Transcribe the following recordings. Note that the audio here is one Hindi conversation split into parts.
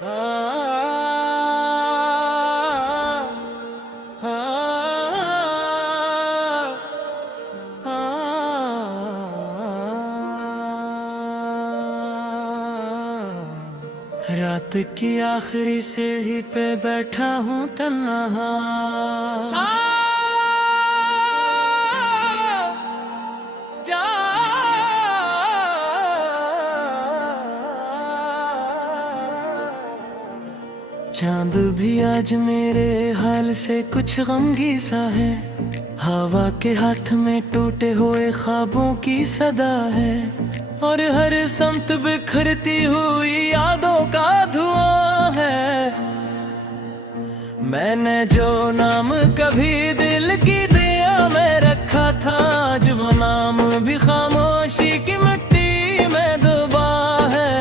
रात की आखिरी सीढ़ी पे बैठा हूँ तन्हा। चांद भी आज मेरे हाल से कुछ गमगी सा है। हवा के हाथ में टूटे हुए ख्वाबों की सदा है, और हर समत बिखरती हुई यादों का धुआं है। मैंने जो नाम कभी दिल की दिया में रखा था, आज वो नाम भी खामोशी की मिट्टी में डूबा है।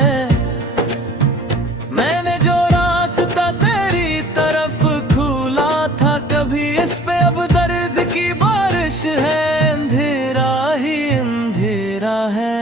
मैंने जो रास्ता तेरी तरफ खोला था कभी, इस पे अब दर्द की बारिश है। अंधेरा ही अंधेरा है।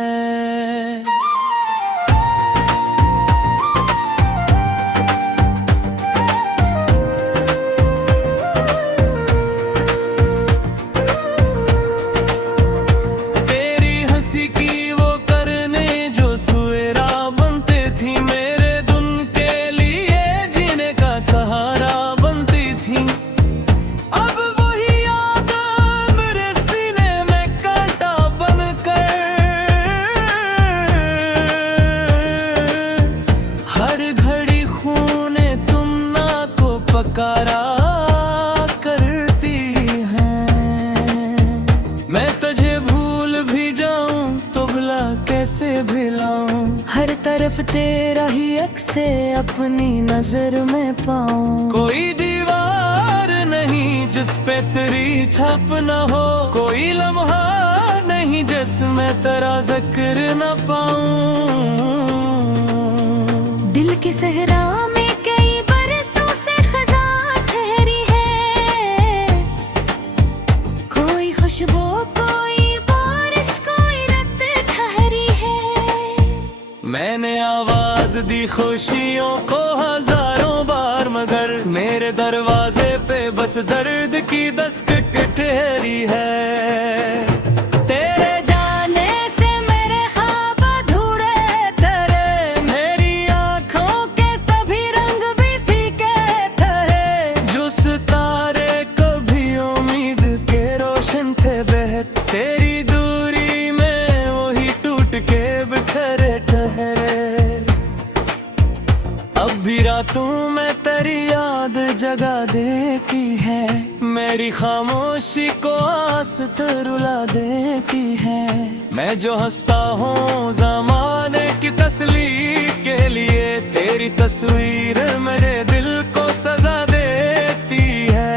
पुकारा करती हैं। मैं तुझे भूल भी जाऊं तो भुला कैसे भुलाऊं। हर तरफ तेरा ही अक्स अपनी नजर में पाऊं। कोई दीवार नहीं जिस पे तेरी छाप न हो, कोई लम्हा नहीं जिसमें तेरा जिक्र न पाऊं। दिल की सहरा में मैंने आवाज दी खुशियों को हजारों बार, मगर मेरे दरवाजे पे बस दर्द की दस्तक ठहरी है। तेरे जाने से मेरे ख्वाब अधूरे तेरे, मेरी आंखों के सभी रंग भी फीके ठहरे। जो सितारे कभी उम्मीद के रोशन थे बेहद, तेरी दूरी में वही टूट के बिखरे ठहरे। अब भी रातों में तेरी याद जगा देती है, मेरी खामोशी को आसत रुला देती है। मैं जो हंसता हूँ ज़माने की तस्लीर के लिए, तेरी तस्वीर मेरे दिल को सजा देती है।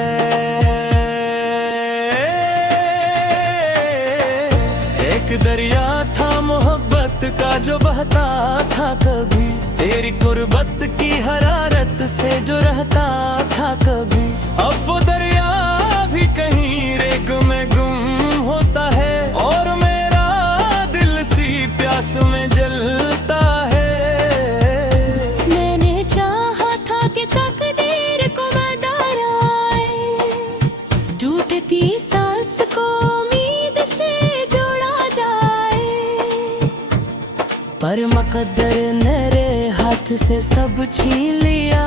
एक दरिया था मोहब्बत का जो बहता था कभी, तेरी गुर्बत की हरारत से जो रहता था कभी। अब वो दरिया भी कहीं रेग में गुम होता है, और मेरा दिल सी प्यास में जलता है। मैंने चाहा था कि तकदीर को बदल आए, टूटती सांस को उम्मीद से जोड़ा जाए। पर मुकद्दर ने हाथ से सब छीन लिया,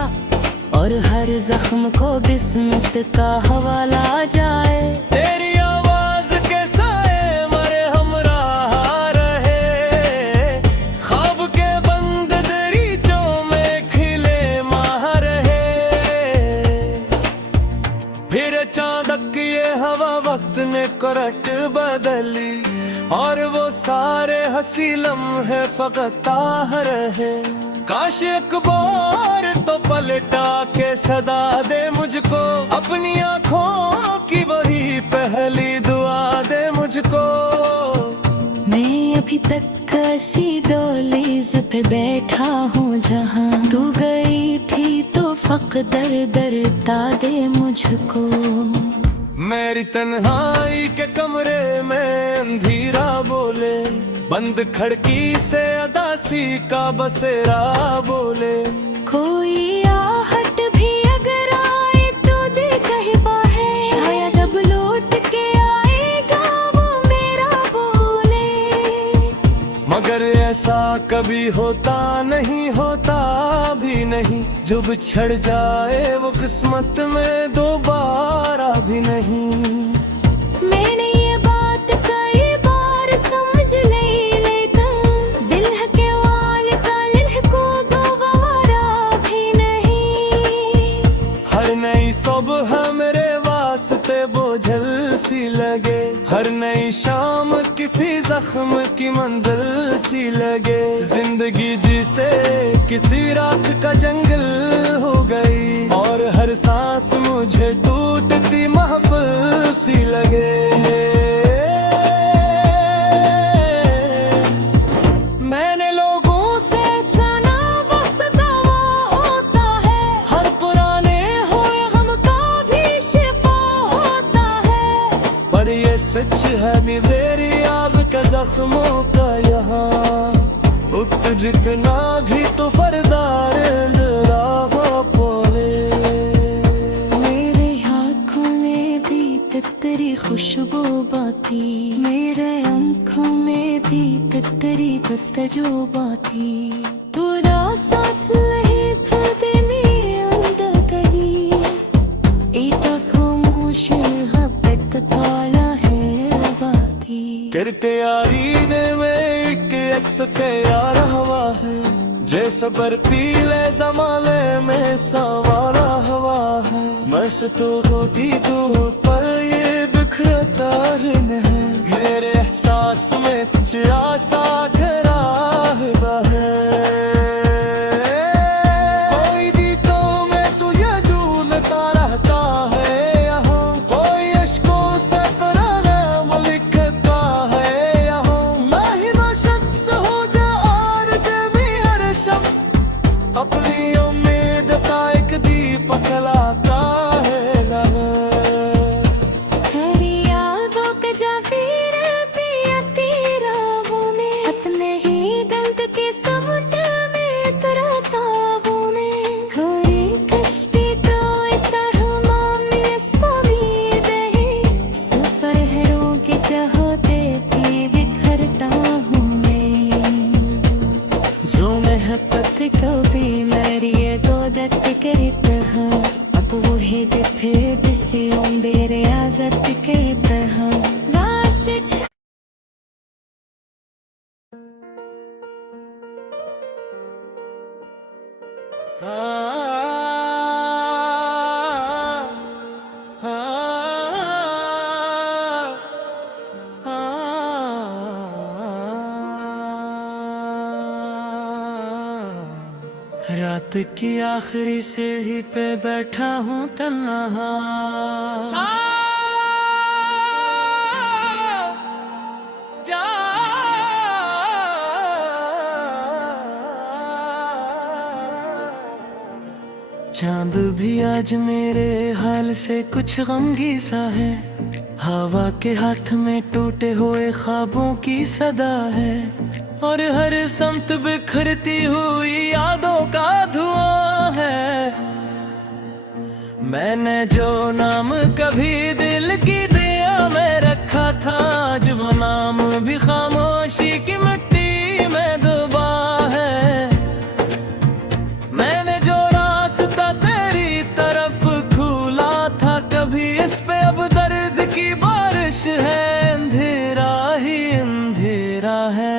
और हर जख्म को बिस्मत का हवाला जाए। तेरी आवाज के साए मरे हमरा रहे, ख्वाब के बंद दरीचों में खिले माह रहे। फिर चांदक ये हवा वक्त ने करट बदली, और वो सारे हंसी लम्हे फकत आह रहे। काश एक बार तो पलटा के सदा दे मुझको, अपनी आँखों की वही पहली दुआ दे मुझको। मैं अभी तक कसी दहलीज पे बैठा हूँ जहाँ तू गई थी, तो फकदर दरता दे मुझको। मेरी तन्हाई के कमरे में अंधेरा बोले, बंद खिड़की से अदासी का बसेरा बोले। कोई आहट भी अगर आए तो दे कहीं बाहर, शायद अब लौट के आएगा वो मेरा बोले। मगर ऐसा कभी होता नहीं, होता भी नहीं। जो बिछड़ जाए वो किस्मत में दोबारा भी नहीं। मैंने ये बात कई बार समझ ली, लेकिन दिल है के वाल का लिल को दोबारा भी नहीं। हर नई सुबह मेरे वास्ते बोझल सी लगे, हर नई शाम किसी जख्म की मंजिल सी लगे। जिंदगी जिसे किसी रात का जंगल हो गई, और हर सांस मुझे टूटती महफिल सी लगे। मैंने लोगों से सुना वक्त दवा होता है, हर पुराने हुए गम का भी शिफा होता है। पर ये सच है मेरी आग का जख्मों का यहाँ, उत जितना भी तो फरदार राह पोले। मेरे आँखों में दी तेरी खुशबू बाती, मेरे आँखों में दी तेरी दस्तजो बाती। तेरा साथ नहीं फिर देनी अंदर कहीं, इता खामोश हबत ताला है बाती। करते यारी ने में एक अक्स के यार हवा है, जैसे बर्फीले जमाने में सवारा हवा है। मस्त तो रोटी दूर पर ये बिखरता रहन है, मेरे एहसास में कुछ आसा घरा हुआ है। कोई गीतों में तुझे ढूंढता रहता है यहाँ, कोई अश्कों से नाम लिखता है यहाँ। नाहिदा शख्स हो जा और जब हर शब, अपनी उम्मीद का एक दीपक लाता है नगर। तेरी यादों के जाफिर पिया तेरा वो मैं, अपने ही दर्द के समुद्र में उतरता वो मैं। कोई कश्ती तो ऐसा रुमाम में समीद है, सुपरहीरो के चाहते की बिखरता हूँ मैं। जो महबत कभी मेरी गोदत करता है, अब वो है फिर से मेरे आज़ाद कहता है। रात की आखिरी सीढ़ी पे बैठा हूँ तन्हा, चांद भी आज मेरे हाल से कुछ गमगी सा है। हवा के हाथ में टूटे हुए ख्वाबों की सदा है, और हर समत बिखरती हुई यादों का धुआं है। मैंने जो नाम कभी दिल की दिया में रखा था, आज वो नाम भी खामोशी की मिट्टी में दबा है। मैंने जो रास्ता तेरी तरफ खोला था कभी, इस पे अब दर्द की बारिश है। अंधेरा ही अंधेरा है।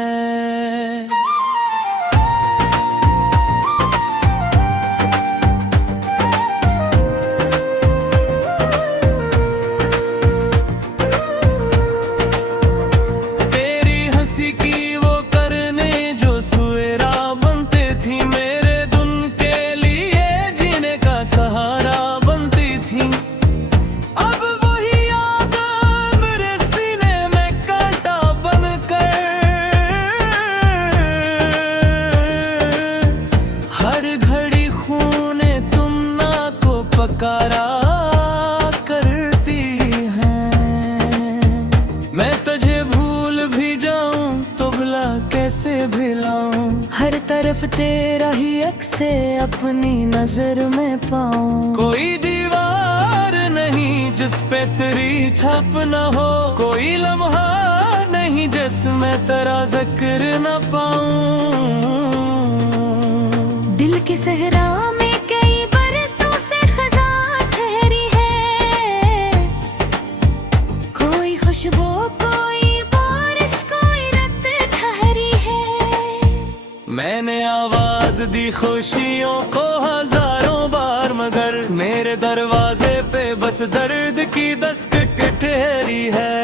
भी लाऊं, हर तरफ तेरा ही अक्से अपनी नजर में पाऊं। कोई दीवार नहीं जिस पे तेरी छाप न हो, कोई लम्हा नहीं जिसमें तेरा जिक्र न पाऊं। दिल की सहरा में कई बरसों से खज़ां ठहरी है, कोई खुशबू कोई बारिश कोई रत ठहरी है। मैंने आवाज दी खुशियों को हजारों बार, मगर मेरे दरवाजे पे बस दर्द की दस्तक ठहरी है।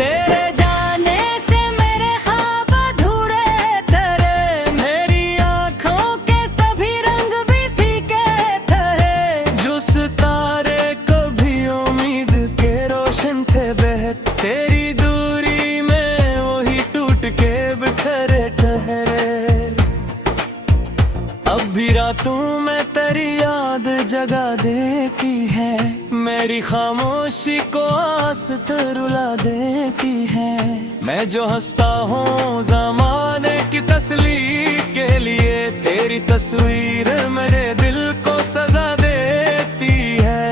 तेरे जाने से मेरे ख्वाब अधूरे तेरे, मेरी आंखों के सभी रंग भी फीके ठहरे, जो सितारे कभी उम्मीद के रोशन थे बेहद, तेरी दूरी में वही टूट के बिखरे ठहरे। अब भी रातों में तेरी याद जगा देती है, मेरी खामोशी को आसत रुला देती है। मैं जो हंसता हूँ ज़माने की तस्लीर के लिए, तेरी तस्वीर मेरे दिल को सजा देती है।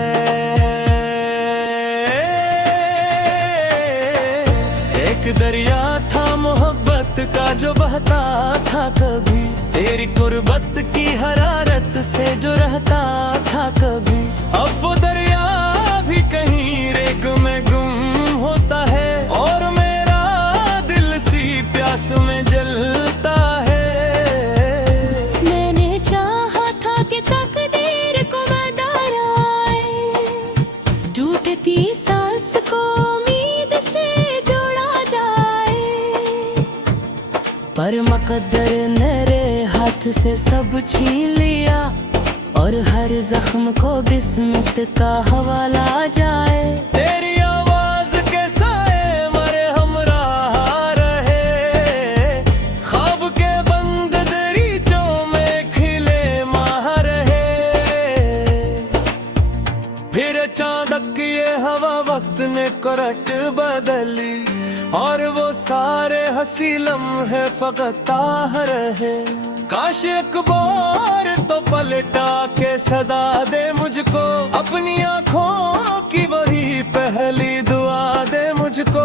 एक दरिया था मोहब्बत का जो बहता था कभी, तेरी गुर्बत की हरारत से जो रहता था कभी। अब वो दरिया भी कहीं रेग में गुम होता है, और मेरा दिल सी प्यास में जलता है। मैंने चाहा था कि तकदीर को बदल आए, टूटती सांस को उम्मीद से जोड़ा जाए, पर मकद्दर ने हाथ से सब छीन लिया, और हर जख्म को बिस्मत का हवाला जाए। तेरी आवाज के साए मरे हमरा रहे, ख्वाब के बंद दरीचों में खिले माह रहे। फिर अचानक ये हवा वक्त ने करट बदली, और वो सारे हंसी लम्हे फकत आह रहे। काश एक बार तो पलटा के सदा दे मुझको, अपनी आँखों की वही पहली दुआ दे मुझको।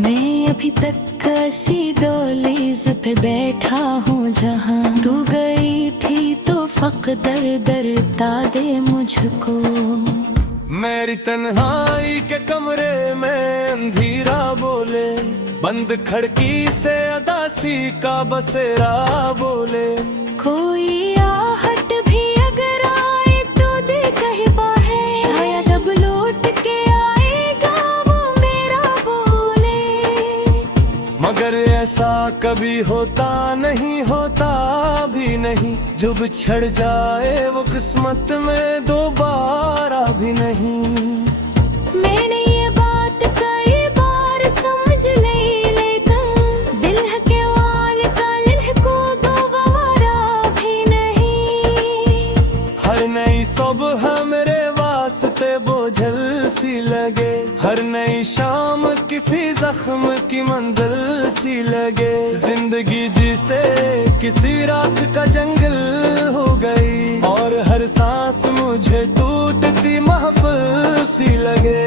मैं अभी तक कसी दहलीज पे बैठा हूँ जहाँ तू गई थी, तो फ़क़्र दरता दे मुझको। मेरी तन्हाई के कमरे में अंधेरा बोले, बंद खिड़की से अदासी का बसेरा बोले। कोई आहट भी अगर आए तो दिल कहीं बाहर, शायद अब लौट के आएगा वो मेरा बोले। मगर ऐसा कभी होता नहीं, होता भी नहीं, जो बिछड़ जाए वो किस्मत में दोबारा भी नहीं। मैंने ये बात कई बार समझ ली, लेकिन दिल है के वाल का लिल को दोबारा भी नहीं। हर नई सुबह मेरे वास्ते बोझल सी लगे, हर नई शाम किसी जख्म की मंजिल सी लगे। जिंदगी जिसे किसी रात का जंगल हो गई, और हर सांस मुझे टूटती महफिल सी लगे।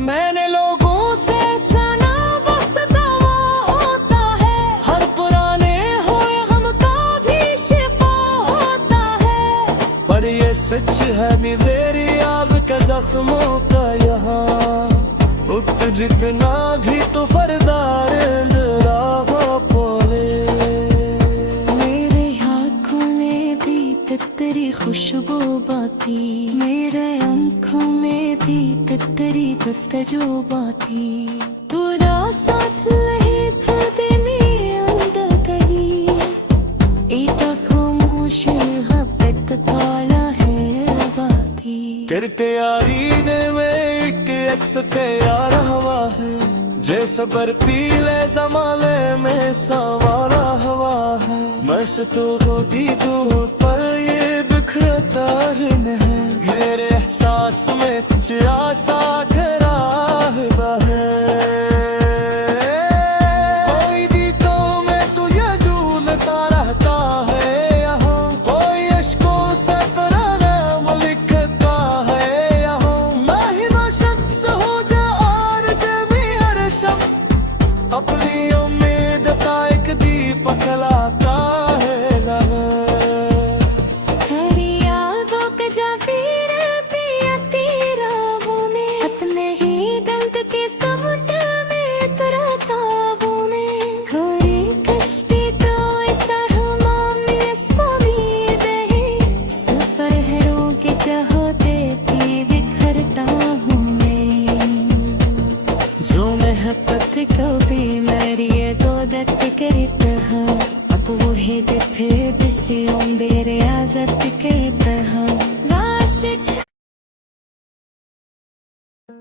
मैंने लोगों से सुना वक्त दवा होता है, हर पुराने हुए गम का भी शिफा होता है। पर ये सच है मेरी आग का जख्मों का यहाँ, उत जितना भी तो फरदार लड़ा पोले। मेरे आँखों में भी तेरी खुशबू बाती, मेरे आँखों में भी तेरी जस्तजू बाती। तेरा साथ नहीं फिरते में अंदर कहीं, एक खामोश हबत काला है बाती। करते यारी ने में एक अक्स के यार हवा है, जैसे बर्फीले ज़माने में सवारा हवा है। मस्त तो होती दूर पर ये बिखरता है, मेरे एहसास में कुछ आसा खरा रात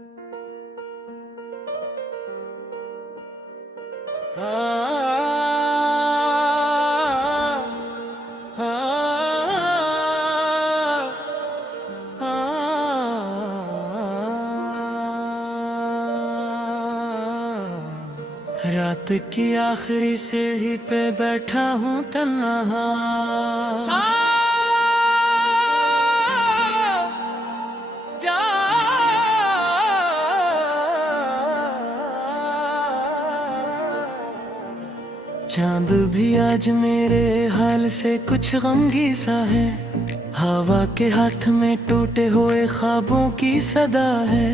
की आखिरी सीढ़ी पे बैठा हूँ तन्हा, चांद भी आज मेरे हाल से कुछ गमगी सा है। हवा के हाथ में टूटे हुए ख्वाबों की सदा है,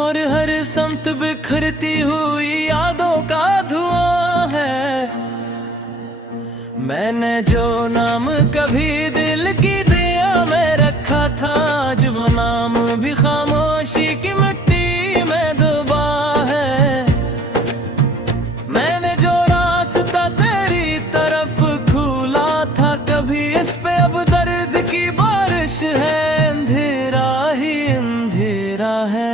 और हर समत बिखरती हुई यादों का धुआं है। मैंने जो नाम कभी दिल की दिया में रखा था, आज वो नाम भी खामोशी की मिट्टी में डूबा है। मैंने जो रास्ता तेरी तरफ खोला था कभी, इस पे अब दर्द की बारिश है, अंधेरा ही अंधेरा है।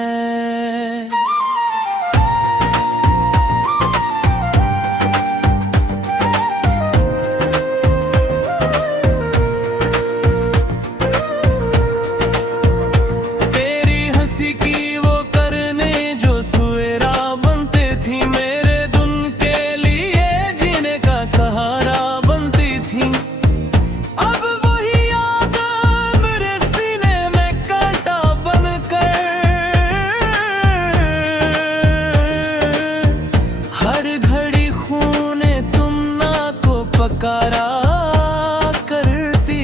करती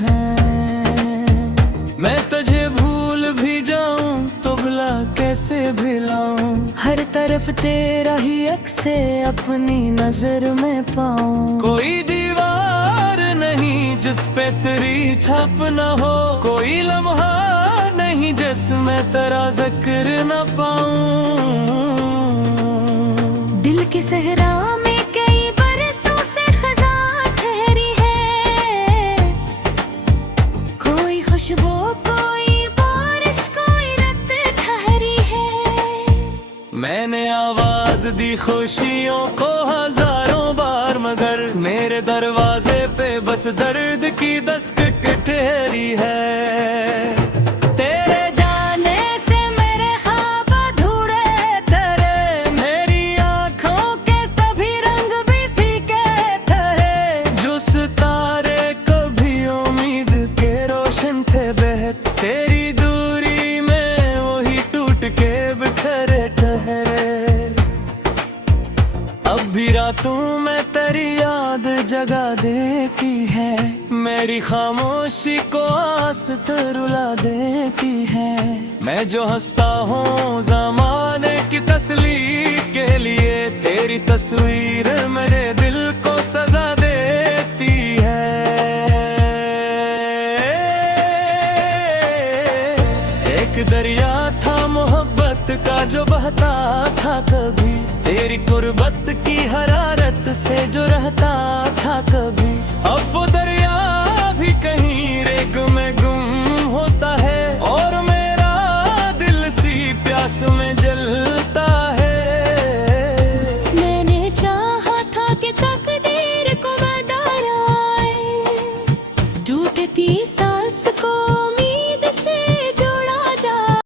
हैं, मैं तुझे भूल भी जाऊं तो भला कैसे भुलाऊं। हर तरफ तेरा ही अक्से अपनी नजर में पाऊं। कोई दीवार नहीं जिस पे तेरी छाप न हो, कोई लम्हा नहीं जिसमें तेरा जिक्र न पाऊं। दिल की सहरा में मैंने आवाज दी खुशियों को हजारों बार, मगर मेरे दरवाजे पे बस दर्द की दस्तक ठहरी है। तेरे जाने से मेरे ख्वाब अधूरे तेरे, मेरी आंखों के सभी रंग भी फीके ठहरे। जो सितारे कभी उम्मीद के रोशन थे बेहद, तेरी दूरी में वही टूट के बिखरे अब भी रातों में तेरी याद जगा देती है। मेरी खामोशी को आसत रुला देती है। मैं जो हंसता हूँ ज़माने की तस्लीर के लिए, तेरी तस्वीर मेरे दिल को सजा देती है। एक दरिया था मोहब्बत का जो बहता था कभी, तेरी गुर्बत की हरारत से जो रहता था कभी। अब वो दरिया भी कहीं रेग में